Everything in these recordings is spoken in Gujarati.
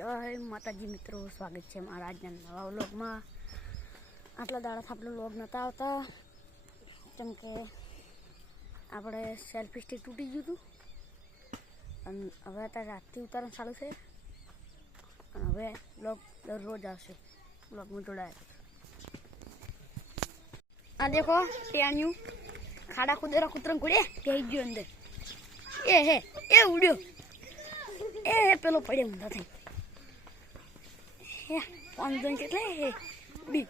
જય માતાજી મિત્રો, સ્વાગત છે મારા આજના નવા વ્લોગમાં. આટલા દાડાથી આપણે વ્લોગ નહોતા આવતા, કેમ કે આપણે સેલ્ફી સ્ટિક તૂટી ગયું હતું. અને હવે અત્યારે રાતથી ઉતારવાનું ચાલુ છે. અને હવે વ્લોગ દરરોજ આવશે. વ્લોગમાં જોડાયા આ દેખો ટેન્યું ખાડા ખુદેરા કૂતરા કુડે થઈ ગયો અંદર. એ હે, એ ઉડ્યો. એ પેલો પડે ઊંધા થઈ હે પાંચ જણ કેટલા હે બી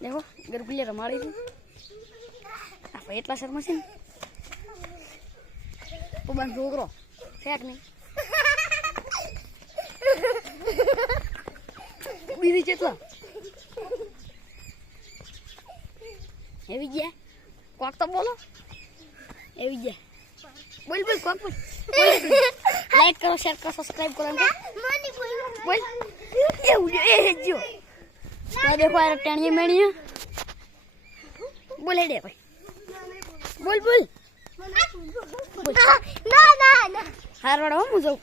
દેખો ગરબીલે રમાડી છે આપણે એટલા શર્મા છે ને પબન છોકરો ફેક નહીં બીજી કેટલા એવી ગયા કોક તો બોલો એવી ગયા બોલ બોલ કોક બોલ લાઈક કરો શેર કરો સબસ્ક્રાઇબ કરો. બોલ. એવું એ જો તો દેખો આ ટેણીએ મેણી બોલે દે ભાઈ. બોલ બોલ. બોલ. હાર વાળો હું જાઉં?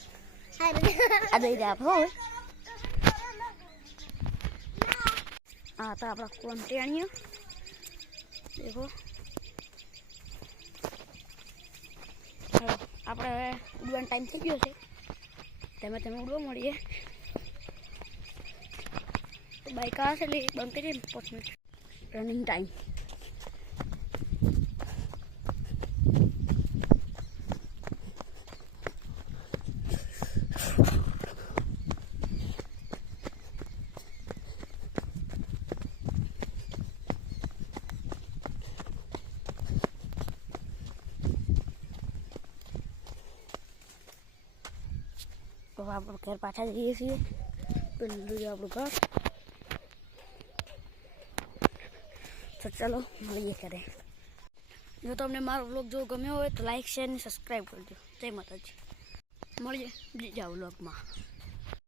આ દઈ દે આપ હો. આ તો આપણા કોણ ટેણીએ? દેખો હવે આપણે હવે ઉડવાનો ટાઈમ થઈ ગયો છે. તમે તમે ઉડવા મળીએ તો બાઇક આવશે એટલે બંધ કરીએ પાંચ મિનિટ રનિંગ ટાઈમ તો આપણે ઘર પાછા જઈએ છીએ. પેલું છે આપણું ઘર. તો ચાલો, મળીએ ઘરે. જો તમને મારો વ્લોગ જો ગમ્યો હોય તો લાઈક શેર અને સબસ્ક્રાઈબ કરજો જય માતાજી. મળીએ બીજા વ્લોગમાં